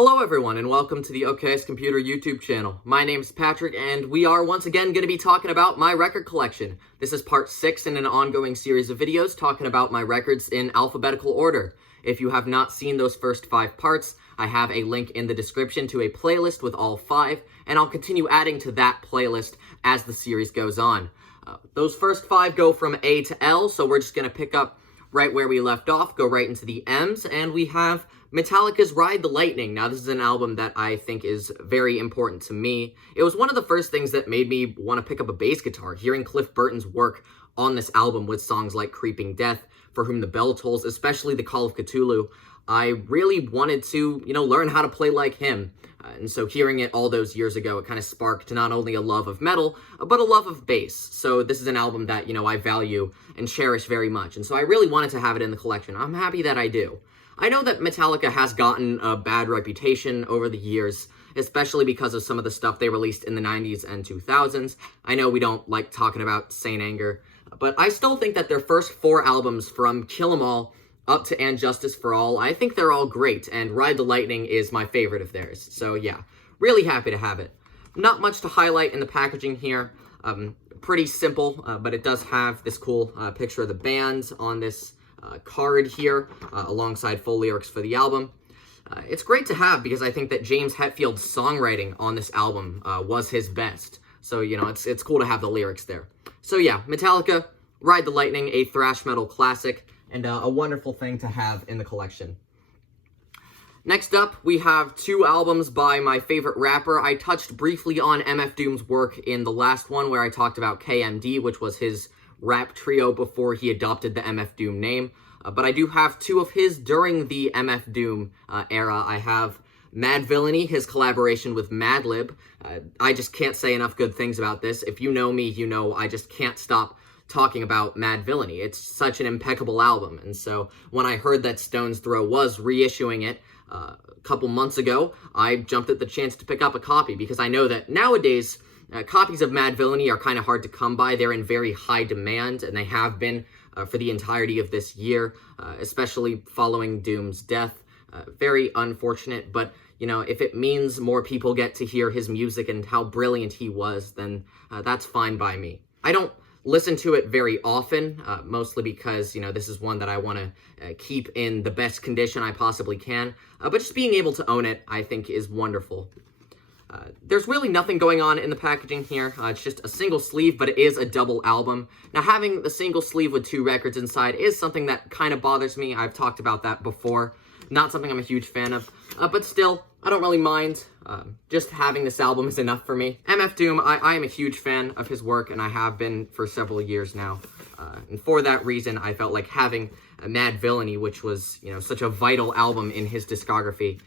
Hello everyone and welcome to the OKS Computer YouTube channel. My name is Patrick and we are once again going to be talking about my record collection. This is part 6 in an ongoing series of videos talking about my records in alphabetical order. If you have not seen those first 5 parts, I have a link in the description to a playlist with all 5, and I'll continue adding to that playlist as the series goes on. Those first 5 go from A to L, so we're just going to pick up right where we left off, go right into the M's, and we have Metallica's Ride the Lightning. Now, this is an album that I think is very important to me. It was one of the first things that made me want to pick up a bass guitar, hearing Cliff Burton's work on this album with songs like Creeping Death, For Whom the Bell Tolls, especially The Call of Cthulhu. I really wanted to, learn how to play like him. And so hearing it all those years ago, it kind of sparked not only a love of metal, but a love of bass. So this is an album that, I value and cherish very much. And so I really wanted to have it in the collection. I'm happy that I do. I know that Metallica has gotten a bad reputation over the years, especially because of some of the stuff they released in the 90s and 2000s. I know we don't like talking about Saint Anger, but I still think that their first 4 albums, from Kill 'Em All up to And Justice for All, I think they're all great, and Ride the Lightning is my favorite of theirs. So yeah, really happy to have it. Not much to highlight in the packaging here. Pretty simple, but it does have this cool picture of the band on this card here, alongside full lyrics for the album. It's great to have because I think that James Hetfield's songwriting on this album was his best. So, it's cool to have the lyrics there. So yeah, Metallica, Ride the Lightning, a thrash metal classic, and a wonderful thing to have in the collection. Next up, we have 2 albums by my favorite rapper. I touched briefly on MF Doom's work in the last one where I talked about KMD, which was his rap trio before he adopted the MF Doom name. But I do have 2 of his during the MF Doom era. I have Mad Villainy, his collaboration with Madlib. I just can't say enough good things about this. If you know me, you know I just can't stop talking about Mad Villainy. It's such an impeccable album. And so when I heard that Stone's Throw was reissuing it a couple months ago, I jumped at the chance to pick up a copy because I know that nowadays copies of Mad Villainy are kind of hard to come by. They're in very high demand, and they have been for the entirety of this year, especially following Doom's death. Very unfortunate, but, if it means more people get to hear his music and how brilliant he was, then that's fine by me. I don't listen to it very often, mostly because, this is one that I want to keep in the best condition I possibly can. But just being able to own it, I think, is wonderful. There's really nothing going on in the packaging here. It's just a single sleeve, but it is a double album. Now, having the single sleeve with 2 records inside is something that kind of bothers me. I've talked about that before. Not something I'm a huge fan of, but still, I don't really mind. Just having this album is enough for me. MF Doom, I am a huge fan of his work, and I have been for several years now. And for that reason, I felt like having Mad Villainy, which was, such a vital album in his discography,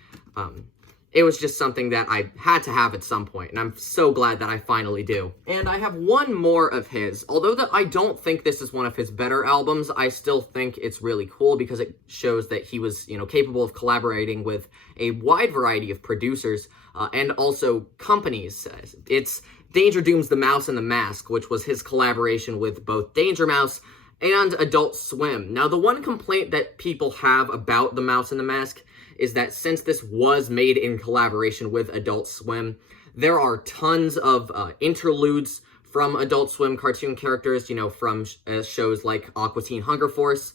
it was just something that I had to have at some point, and I'm so glad that I finally do. And I have one more of his. Although that I don't think this is one of his better albums, I still think it's really cool because it shows that he was, capable of collaborating with a wide variety of producers and also companies. It's Danger Doom's The Mouse and the Mask, which was his collaboration with both Danger Mouse and Adult Swim. Now, the one complaint that people have about The Mouse and the Mask is that since this was made in collaboration with Adult Swim, there are tons of interludes from Adult Swim cartoon characters, from shows like Aqua Teen Hunger Force,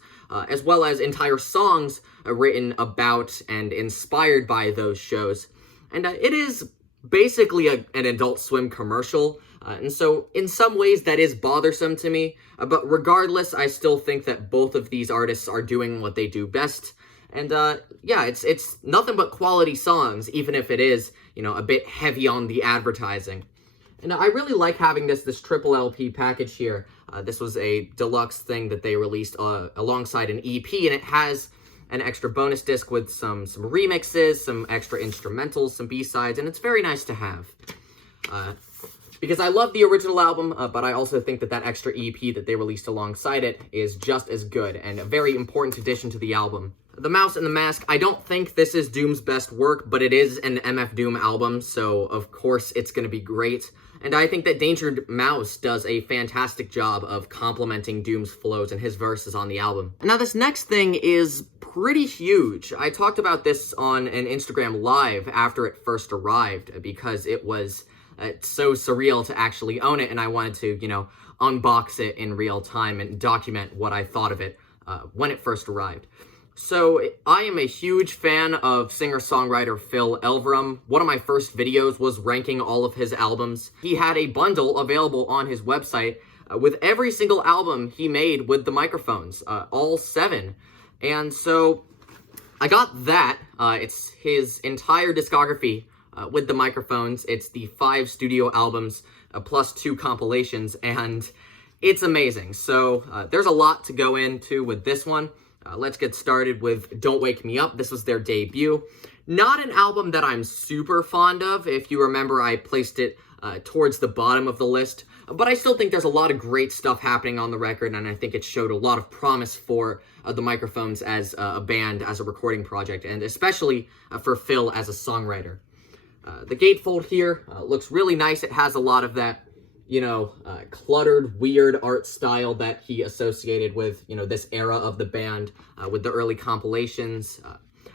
as well as entire songs written about and inspired by those shows. And it is basically an Adult Swim commercial, and so in some ways that is bothersome to me, but regardless, I still think that both of these artists are doing what they do best. And, yeah, it's nothing but quality songs, even if it is, a bit heavy on the advertising. And I really like having this triple LP package here. This was a deluxe thing that they released alongside an EP, and it has an extra bonus disc with some remixes, some extra instrumentals, some B-sides, and it's very nice to have. Because I love the original album, but I also think that extra EP that they released alongside it is just as good, and a very important addition to the album. The Mouse and the Mask, I don't think this is Doom's best work, but it is an MF Doom album, so of course it's going to be great. And I think that Danger Mouse does a fantastic job of complementing Doom's flows and his verses on the album. Now this next thing is pretty huge. I talked about this on an Instagram Live after it first arrived because it was so surreal to actually own it, and I wanted to, unbox it in real time and document what I thought of it when it first arrived. So, I am a huge fan of singer-songwriter Phil Elverum. One of my first videos was ranking all of his albums. He had a bundle available on his website with every single album he made with the microphones, all 7. And so, I got that. It's his entire discography with the microphones. It's the 5 studio albums plus 2 compilations, and it's amazing. So, there's a lot to go into with this one. Let's get started with Don't Wake Me Up. This was their debut. Not an album that I'm super fond of. If you remember, I placed it towards the bottom of the list. But I still think there's a lot of great stuff happening on the record, and I think it showed a lot of promise for the microphones as a band, as a recording project, and especially for Phil as a songwriter. The gatefold here looks really nice. It has a lot of that cluttered, weird art style that he associated with, this era of the band, with the early compilations.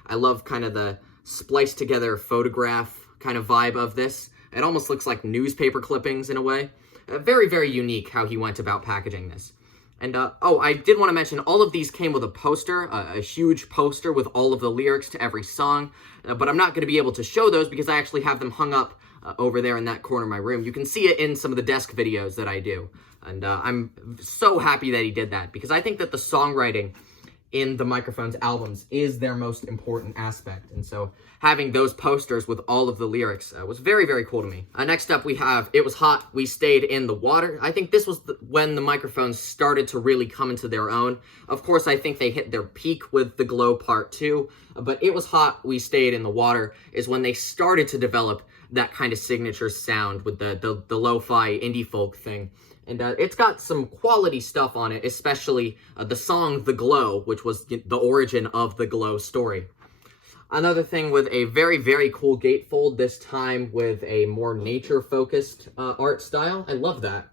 I love kind of the spliced together photograph kind of vibe of this. It almost looks like newspaper clippings in a way. Very, very unique how he went about packaging this. And, I did want to mention, all of these came with a poster, a huge poster with all of the lyrics to every song, but I'm not going to be able to show those because I actually have them hung up over there in that corner of my room. You can see it in some of the desk videos that I do. And I'm so happy that he did that, because I think that the songwriting in the Microphones albums is their most important aspect. And so having those posters with all of the lyrics was very, very cool to me. Next up we have It Was Hot, We Stayed in the Water. I think this was when the Microphones started to really come into their own. Of course, I think they hit their peak with The Glow Part 2, but It Was Hot, We Stayed in the Water is when they started to develop that kind of signature sound with the lo-fi indie folk thing. And it's got some quality stuff on it, especially the song The Glow, which was the origin of the Glow story. Another thing with a very, very cool gatefold, this time with a more nature-focused art style. I love that.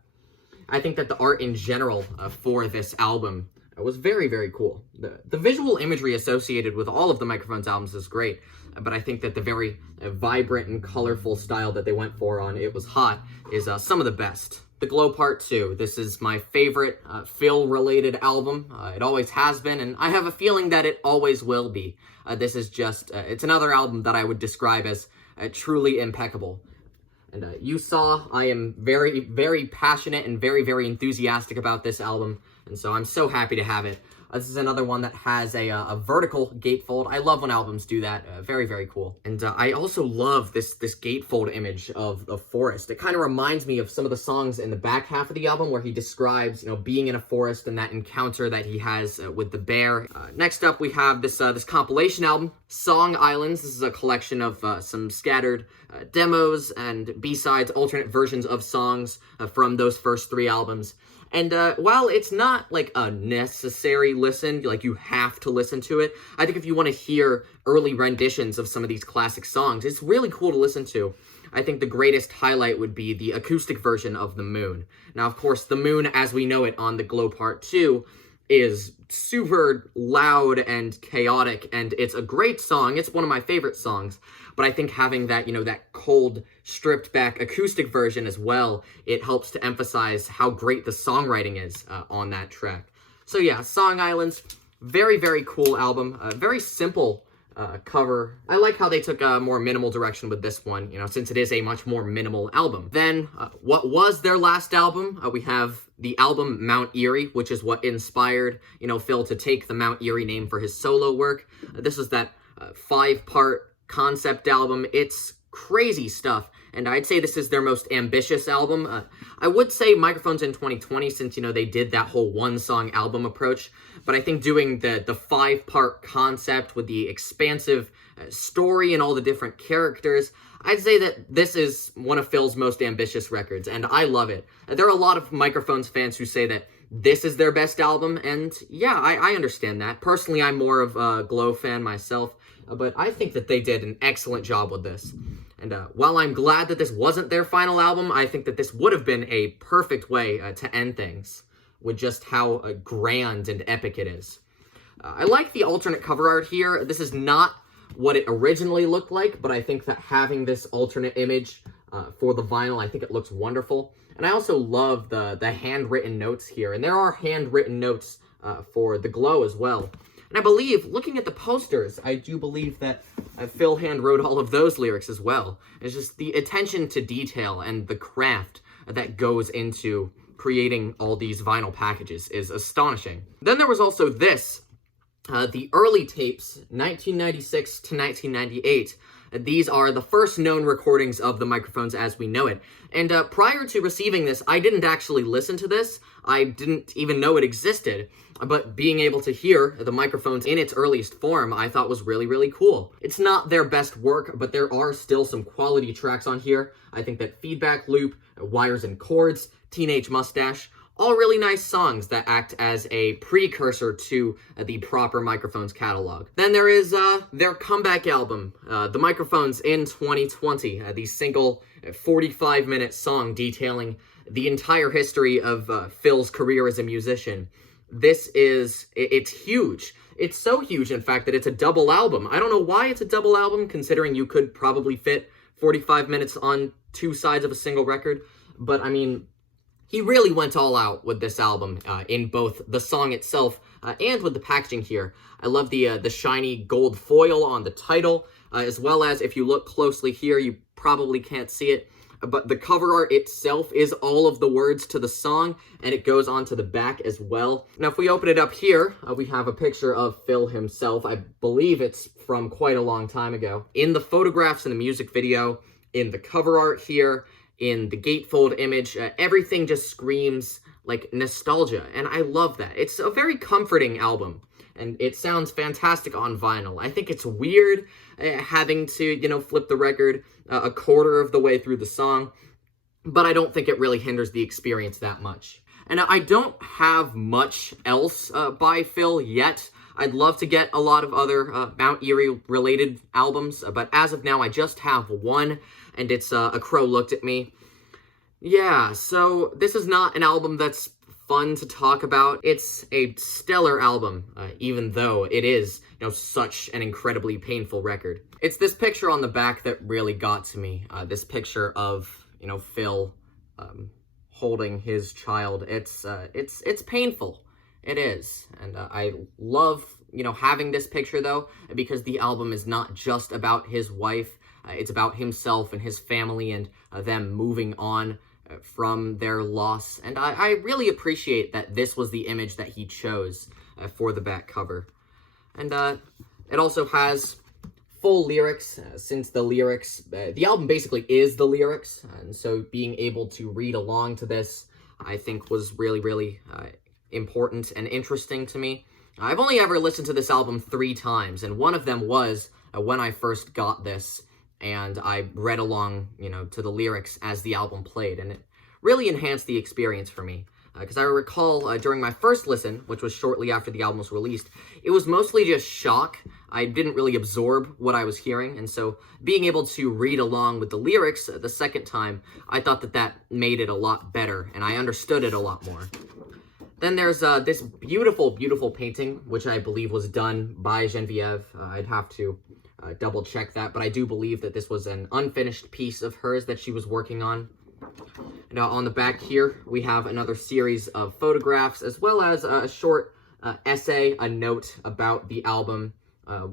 I think that the art in general for this album was very, very cool. The visual imagery associated with all of the Microphones albums is great, but I think that the very vibrant and colorful style that they went for on It Was Hot is some of the best. The Glow Part 2. This is my favorite Phil-related album. It always has been, and I have a feeling that it always will be. This is just, it's another album that I would describe as truly impeccable. And you saw I am very, very passionate and very, very enthusiastic about this album, and so I'm so happy to have it. This is another one that has a vertical gatefold. I love when albums do that. Very, very cool. And I also love this gatefold image of the forest. It kind of reminds me of some of the songs in the back half of the album where he describes, being in a forest and that encounter that he has with the bear. Next up, we have this compilation album, Song Islands. This is a collection of some scattered demos and B-sides, alternate versions of songs from those first 3 albums. And while it's not like a necessary listen, like you have to listen to it, I think if you want to hear early renditions of some of these classic songs, it's really cool to listen to. I think the greatest highlight would be the acoustic version of The Moon. Now, of course, The Moon, as we know it on The Glow Part 2, is super loud and chaotic, and it's a great song. It's one of my favorite songs, but I think having that, that cold, stripped-back acoustic version as well, it helps to emphasize how great the songwriting is on that track. So yeah, Song Islands, very, very cool album, very simple cover. I like how they took a more minimal direction with this one, since it is a much more minimal album. Then, what was their last album? We have the album Mount Eerie, which is what inspired, Phil to take the Mount Eerie name for his solo work. This is that 5-part concept album. It's crazy stuff, and I'd say this is their most ambitious album. I would say Microphones in 2020, since, they did that whole one-song album approach, but I think doing the 5-part concept with the expansive story and all the different characters, I'd say that this is one of Phil's most ambitious records, and I love it. There are a lot of Microphones fans who say that this is their best album, and yeah, I understand that. Personally, I'm more of a Glow fan myself, but I think that they did an excellent job with this. And while I'm glad that this wasn't their final album, I think that this would have been a perfect way to end things, with just how grand and epic it is. I like the alternate cover art here. This is not what it originally looked like, but I think that having this alternate image for the vinyl, I think it looks wonderful. And I also love the handwritten notes here, and there are handwritten notes for the Glow as well. And I believe, looking at the posters, I do believe that Phil hand wrote all of those lyrics as well. It's just the attention to detail and the craft that goes into creating all these vinyl packages is astonishing. Then there was also this, the early tapes, 1996 to 1998. These are the first known recordings of the microphones as we know it. And prior to receiving this, I didn't actually listen to this. I didn't even know it existed. But being able to hear the microphones in its earliest form, I thought was really, really cool. It's not their best work, but there are still some quality tracks on here. I think that Feedback Loop, Wires and Chords, Teenage Mustache, all really nice songs that act as a precursor to the proper Microphones catalog. Then there is their comeback album, The Microphones in 2020, the single 45-minute song detailing the entire history of Phil's career as a musician. It's huge. It's so huge, in fact, that it's a double album. I don't know why it's a double album, considering you could probably fit 45 minutes on two sides of a single record, but I mean, he really went all out with this album, in both the song itself and with the packaging here. I love the shiny gold foil on the title, as well as, if you look closely here, you probably can't see it, but the cover art itself is all of the words to the song, and it goes onto the back as well. Now, if we open it up here, we have a picture of Phil himself. I believe it's from quite a long time ago. In the photographs in the music video, in the cover art here, in the gatefold image, everything just screams like nostalgia, and I love that. It's a very comforting album, and it sounds fantastic on vinyl. I think it's weird having to, flip the record a quarter of the way through the song, but I don't think it really hinders the experience that much. And I don't have much else by Phil yet. I'd love to get a lot of other Mount Eerie-related albums, but as of now, I just have one, and it's A Crow Looked at Me. Yeah, so this is not an album that's fun to talk about. It's a stellar album, even though it is, such an incredibly painful record. It's this picture on the back that really got to me. This picture of, Phil holding his child. It's painful. It is. And I love, having this picture, though, because the album is not just about his wife. It's about himself and his family and them moving on from their loss. And I really appreciate that this was the image that he chose for the back cover. And it also has full lyrics, since the album basically is the lyrics, and so being able to read along to this, I think, was really, really important and interesting to me. I've only ever listened to this album 3 times, and one of them was when I first got this, and I read along, to the lyrics as the album played, and it really enhanced the experience for me. Because I recall during my first listen, which was shortly after the album was released, it was mostly just shock. I didn't really absorb what I was hearing, and so being able to read along with the lyrics the second time, I thought that made it a lot better, and I understood it a lot more. Then there's this beautiful, beautiful painting, which I believe was done by Genevieve. I'd have to double check that, but I do believe that this was an unfinished piece of hers that she was working on. Now, on the back here, we have another series of photographs, as well as a short essay, a note about the album,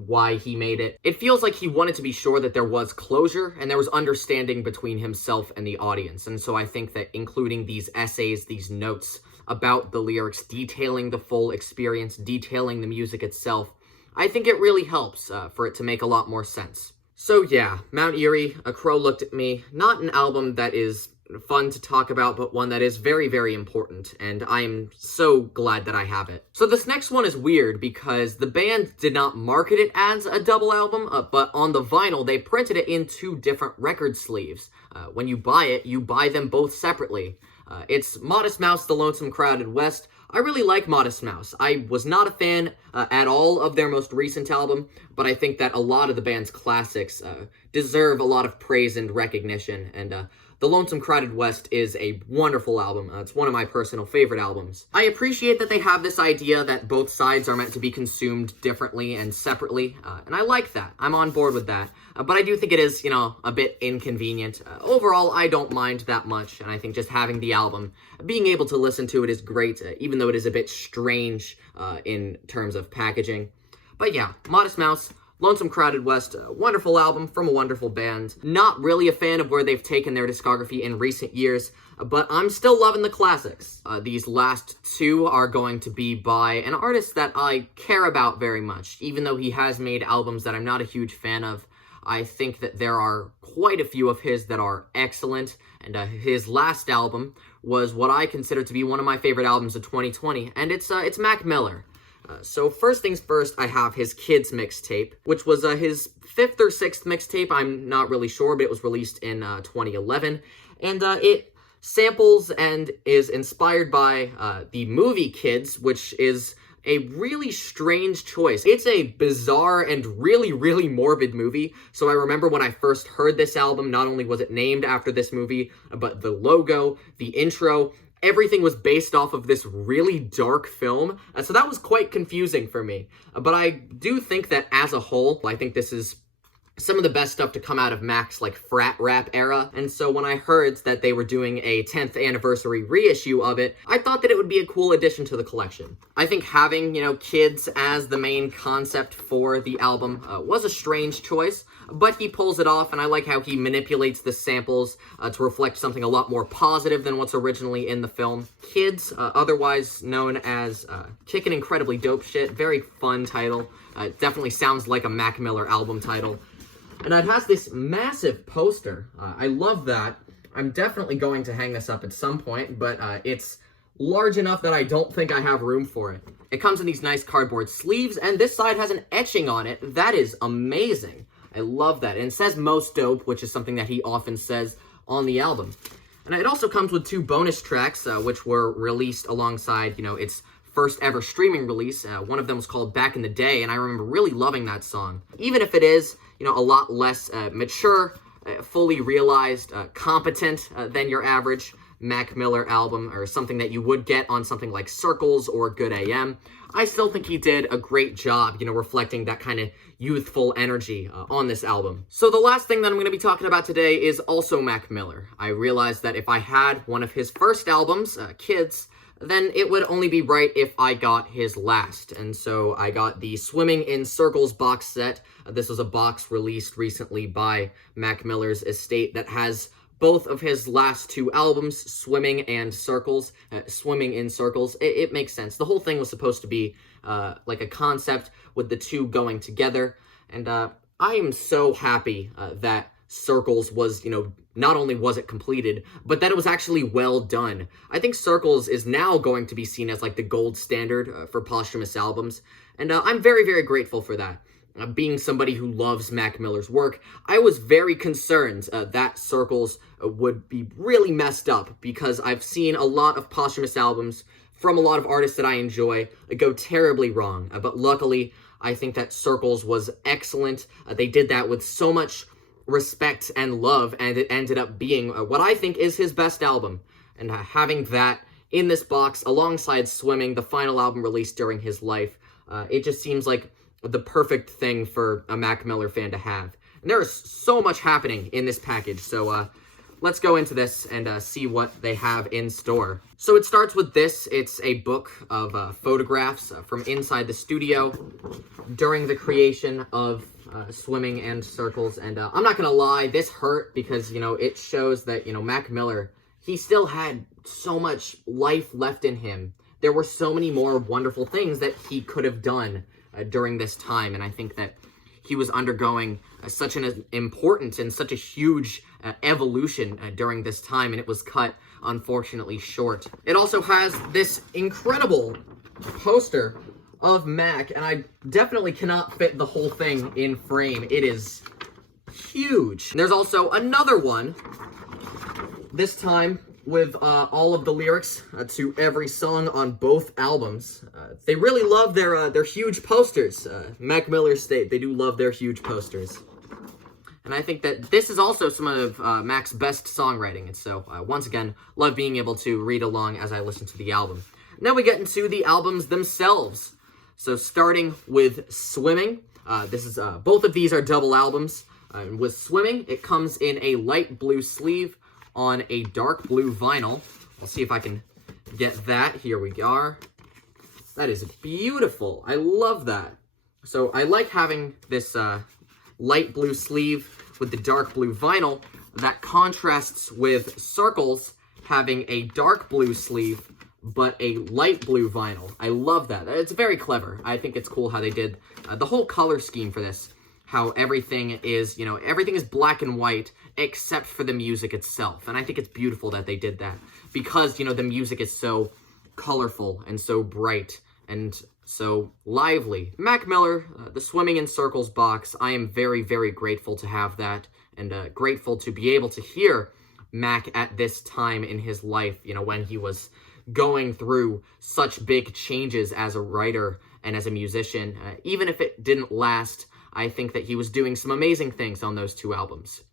why he made it. It feels like he wanted to be sure that there was closure and there was understanding between himself and the audience. And so I think that including these essays, these notes about the lyrics, detailing the full experience, detailing the music itself, I think it really helps for it to make a lot more sense. So yeah, Mount Eerie, A Crow Looked at Me, not an album that is fun to talk about, but one that is very, very important, and I'm so glad that I have it. So this next one is weird because the band did not market it as a double album, but on the vinyl, they printed it in 2 different record sleeves. When you buy it, you buy them both separately. It's Modest Mouse, The Lonesome Crowded West. I really like Modest Mouse. I was not a fan at all of their most recent album, but I think that a lot of the band's classics deserve a lot of praise and recognition, and The Lonesome Crowded West is a wonderful album. It's one of my personal favorite albums. I appreciate that they have this idea that both sides are meant to be consumed differently and separately, and I like that. I'm on board with that. But I do think it is, a bit inconvenient. Overall, I don't mind that much, and I think just having the album, being able to listen to it is great, even though it is a bit strange in terms of packaging. But yeah, Modest Mouse, Lonesome Crowded West, a wonderful album from a wonderful band. Not really a fan of where they've taken their discography in recent years, but I'm still loving the classics. These last two are going to be by an artist that I care about very much. Even though he has made albums that I'm not a huge fan of, I think that there are quite a few of his that are excellent, and his last album was what I consider to be one of my favorite albums of 2020, and it's Mac Miller. So first things first, I have his Kids mixtape, which was his 5th or 6th mixtape, I'm not really sure, but it was released in 2011, and it samples and is inspired by the movie Kids, which is a really strange choice. It's a bizarre and really, really morbid movie, so I remember when I first heard this album, not only was it named after this movie, but the logo, the intro, everything was based off of this really dark film, so that was quite confusing for me. But I do think that as a whole, I think this is some of the best stuff to come out of Mac's, frat rap era, and so when I heard that they were doing a 10th anniversary reissue of it, I thought that it would be a cool addition to the collection. I think having, kids as the main concept for the album was a strange choice, but he pulls it off, and I like how he manipulates the samples to reflect something a lot more positive than what's originally in the film. Kids, otherwise known as Kickin' Incredibly Dope Shit, very fun title. It definitely sounds like a Mac Miller album title. And it has this massive poster. I love that. I'm definitely going to hang this up at some point, but it's large enough that I don't think I have room for it. It comes in these nice cardboard sleeves, and this side has an etching on it. That is amazing. I love that. And it says Most Dope, which is something that he often says on the album. And it also comes with 2 bonus tracks, which were released alongside, its first ever streaming release. One of them was called Back in the Day, and I remember really loving that song. Even if it is, a lot less mature, fully realized, competent than your average Mac Miller album, or something that you would get on something like Circles or Good AM, I still think he did a great job, reflecting that kind of youthful energy on this album. So the last thing that I'm going to be talking about today is also Mac Miller. I realized that if I had one of his first albums, Kids, then it would only be right if I got his last. And so I got the Swimming in Circles box set. This was a box released recently by Mac Miller's estate that has both of his last 2 albums, Swimming and Circles, Swimming in Circles. It makes sense. The whole thing was supposed to be like a concept with the 2 going together. And I am so happy that Circles was, not only was it completed, but that it was actually well done. I think Circles is now going to be seen as the gold standard for posthumous albums, and I'm very, very grateful for that. Being somebody who loves Mac Miller's work, I was very concerned that Circles would be really messed up, because I've seen a lot of posthumous albums from a lot of artists that I enjoy go terribly wrong, but luckily, I think that Circles was excellent. They did that with so much respect and love, and it ended up being what I think is his best album. And having that in this box alongside Swimming, the final album released during his life, it just seems like the perfect thing for a Mac Miller fan to have. And there is so much happening in this package, so let's go into this and see what they have in store. So it starts with this. It's a book of photographs from inside the studio during the creation of Swimming and Circles, and I'm not gonna lie, this hurt because, it shows that, Mac Miller, he still had so much life left in him. There were so many more wonderful things that he could have done during this time, and I think that he was undergoing such an important and such a huge evolution during this time, and it was cut, unfortunately, short. It also has this incredible poster of Mac, and I definitely cannot fit the whole thing in frame. It is huge. And there's also another one, this time with all of the lyrics to every song on both albums. They really love their huge posters. Mac Miller State, they do love their huge posters. And I think that this is also some of Mac's best songwriting, and so, once again, love being able to read along as I listen to the album. Now we get into the albums themselves. So starting with Swimming, both of these are double albums. With Swimming, it comes in a light blue sleeve on a dark blue vinyl. I'll see if I can get that. Here we are. That is beautiful. I love that. So I like having this light blue sleeve with the dark blue vinyl that contrasts with Circles having a dark blue sleeve but a light blue vinyl. I love that. It's very clever. I think it's cool how they did the whole color scheme for this. How everything is, everything is black and white except for the music itself. And I think it's beautiful that they did that because, the music is so colorful and so bright and so lively. Mac Miller, the Swimming in Circles box, I am very, very grateful to have that and grateful to be able to hear Mac at this time in his life, when he was going through such big changes as a writer and as a musician. Even if it didn't last, I think that he was doing some amazing things on those two albums.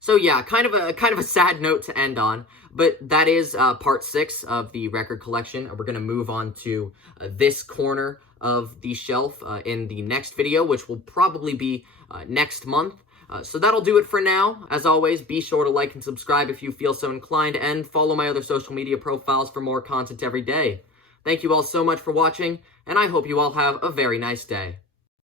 So yeah, kind of a sad note to end on, but that is part 6 of the record collection. We're going to move on to this corner of the shelf in the next video, which will probably be next month. So that'll do it for now. As always, be sure to like and subscribe if you feel so inclined, and follow my other social media profiles for more content every day. Thank you all so much for watching, and I hope you all have a very nice day.